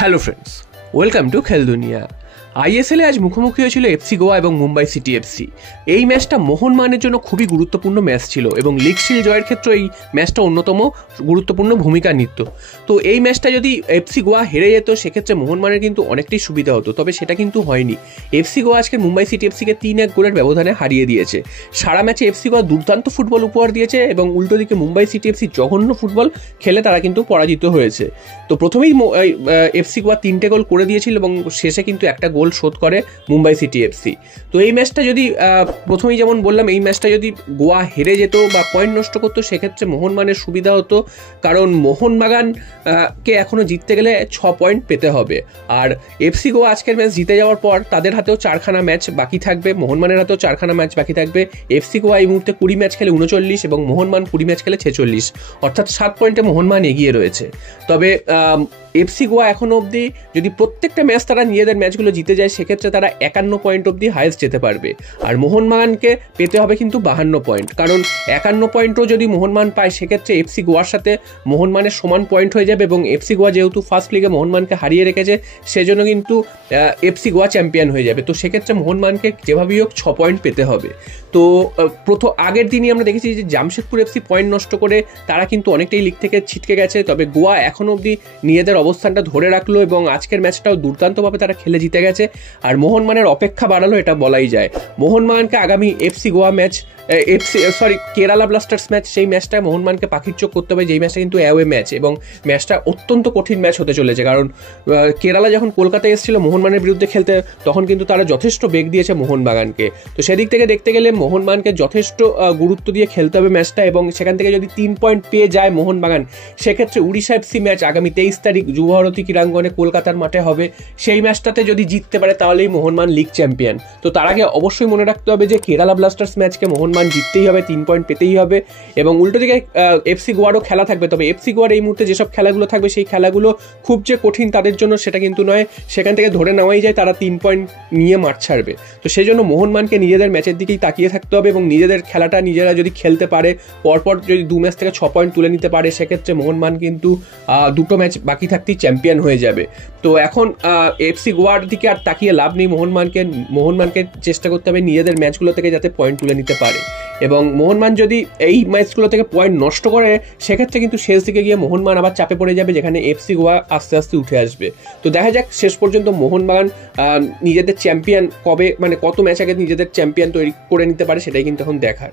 Hello friends, welcome to খেল দুনিয়া। আইএসএলে আজ মুখোমুখি হয়েছিল এফসি গোয়া এবং মুম্বাই সিটি এফসি। এই ম্যাচটা মোহনবাগানের জন্য খুবই গুরুত্বপূর্ণ ম্যাচ ছিল এবং লিগ শিল্ড জয়ের ক্ষেত্রে এই ম্যাচটা অন্যতম গুরুত্বপূর্ণ ভূমিকা নিত। তো এই ম্যাচটা যদি এফসি গোয়া হেরে যেত সেক্ষেত্রে মোহনবাগানের কিন্তু অনেকটাই সুবিধা হতো, তবে সেটা কিন্তু হয়নি। এফসি গোয়া আজকে মুম্বাই সিটি এফসিকে 3-1 গোলের ব্যবধানে হারিয়ে দিয়েছে। সারা ম্যাচে এফসি গোয়া দুর্দান্ত ফুটবল উপহার দিয়েছে এবং উল্টো দিকে মুম্বাই সিটি এফসি জঘন্য ফুটবল খেলে তারা কিন্তু পরাজিত হয়েছে। তো প্রথমেই এফসি গোয়া 3টে গোল করে দিয়েছিল এবং শেষে কিন্তু একটা গোল শোধ করে মুম্বাই সিটি এফসি। তো এই ম্যাচটা যদি প্রথমেই যেমন বললাম, এই ম্যাচটা যদি গোয়া হেরে যেত বা পয়েন্ট নষ্ট করতো সেক্ষেত্রে মোহনবাগানের সুবিধা হতো, কারণ মোহনবাগানকে এখনও জিততে গেলে 6 পয়েন্ট পেতে হবে। আর এফসি গোয়া আজকের ম্যাচ জিতে যাওয়ার পর তাদের হাতেও 4খানা ম্যাচ বাকি থাকবে, মোহনবাগানের হাতেও 4খানা ম্যাচ বাকি থাকবে। এফসি গোয়া এই মুহূর্তে 20 ম্যাচ খেলে 39 এবং মোহনবাগান 20 ম্যাচ খেলে 46, অর্থাৎ 7 পয়েন্টে মোহনবাগান এগিয়ে রয়েছে। তবে এফসি গোয়া এখনো অবধি যদি প্রত্যেকটা ম্যাচ তারা নিজেদের ম্যাচগুলো জিতে যায় সেক্ষেত্রে তারা 51 পয়েন্ট অবধি হাইয়েস্ট যেতে পারবে। আর মোহনবাগানকে পেতে হবে কিন্তু 52 পয়েন্ট, কারণ 51 পয়েন্টও যদি মোহনবাগান পায় সেক্ষেত্রে এফসি গোয়ার সাথে মোহনবাগানের সমান পয়েন্ট হয়ে যাবে এবং এফসি গোয়া যেহেতু ফার্স্ট লিগে মোহনবাগানকে হারিয়ে রেখেছে সেজন্য কিন্তু এফসি গোয়া চ্যাম্পিয়ন হয়ে যাবে। তো সেক্ষেত্রে মোহনবাগানকে যেভাবেই হোক 6 পয়েন্ট পেতে হবে। তো আগের দিনই আমরা দেখেছি যে জামশেদপুর এফসি পয়েন্ট নষ্ট করে তারা কিন্তু অনেকটাই লিগ থেকে ছিটকে গেছে, তবে গোয়া এখনও অবধি নিজেদের অবস্থানটা ধরে রাখলো এবং আজকের ম্যাচটাও দুর্দান্তভাবে তারা খেলে জিতে গেছে। আর মোহনবাগানের অপেক্ষা বাড়ালো, এটা বলাই যায়। মোহনবাগানকে আগামী FC Goa match Kerala Blasters match, সেই ম্যাচটা মোহনবাগানকে পাখির চোখ করতে হবে, যেই ম্যাচটা কিন্তু অ্যাওয়ে ম্যাচ এবং ম্যাচটা অত্যন্ত কঠিন ম্যাচ হতে চলেছে। কারণ কেরালা যখন কলকাতায় এসেছিল মোহনবাগানের বিরুদ্ধে খেলতে তখন কিন্তু তারা যথেষ্ট বেগ দিয়েছে মোহনবাগানকে। তো সেদিক থেকে দেখতে গেলে মোহনবাগানকে যথেষ্ট গুরুত্ব দিয়ে খেলতে হবে ম্যাচটা এবং সেখান থেকে যদি 3 পয়েন্ট পেয়ে যায় মোহনবাগান সেক্ষেত্রে উড়িষ্যা এফসি ম্যাচ আগামী 23 তারিখ যুবভারতী ক্রীড়াঙ্গনে কলকাতার মাঠে হবে। সেই ম্যাচটাতে যদি জিততে পারে তাহলেই মোহনবাগান লিগ চ্যাম্পিয়ন। তো তার আগে অবশ্যই মনে রাখতে হবে যে কেরালা ব্লাস্টার্স ম্যাচকে মোহনবাগান জিততেই হবে, 3 পয়েন্ট পেতেই হবে। এবং উল্টো দিকে এফসি গোয়ারও খেলা থাকবে, তবে এফসি গোয়ার এই মুহূর্তে যেসব খেলাগুলো থাকবে সেই খেলাগুলো খুব যে কঠিন তাদের জন্য সেটা কিন্তু নয়, সেখান থেকে ধরে নেওয়াই যায় তারা 3 পয়েন্ট নিয়ে মাঠ ছাড়বে। তো সেই জন্য মোহনবাগানকে নিজেদের ম্যাচের দিকেই তাকিয়ে থাকতে হবে এবং নিজেদের খেলাটা নিজেরা যদি খেলতে পারে, পরপর যদি 2 ম্যাচ থেকে 6 পয়েন্ট তুলে নিতে পারে সেক্ষেত্রে মোহনবাগান কিন্তু 2টো ম্যাচ বাকি থাকতেই চ্যাম্পিয়ন হয়ে যাবে। তো এখন এফসি গোয়ার দিকে আর তাকিয়ে লাভ নেই, মোহনবাগানকে চেষ্টা করতে হবে নিজেদের ম্যাচগুলো থেকে যাতে পয়েন্ট তুলে নিতে পারে। এবং মোহনবাগান যদি এই ম্যাচগুলো থেকে পয়েন্ট নষ্ট করে সেক্ষেত্রে কিন্তু শেষ দিকে গিয়ে মোহনবাগান আবার চাপে পড়ে যাবে, যেখানে এফসি গোয়া আস্তে আস্তে উঠে আসবে। তো দেখা যাক শেষ পর্যন্ত মোহনবাগান নিজেদের চ্যাম্পিয়ন কবে, কত ম্যাচ আগে নিজেদের চ্যাম্পিয়ন তৈরি করে নিতে পারে সেটাই কিন্তু এখন দেখার।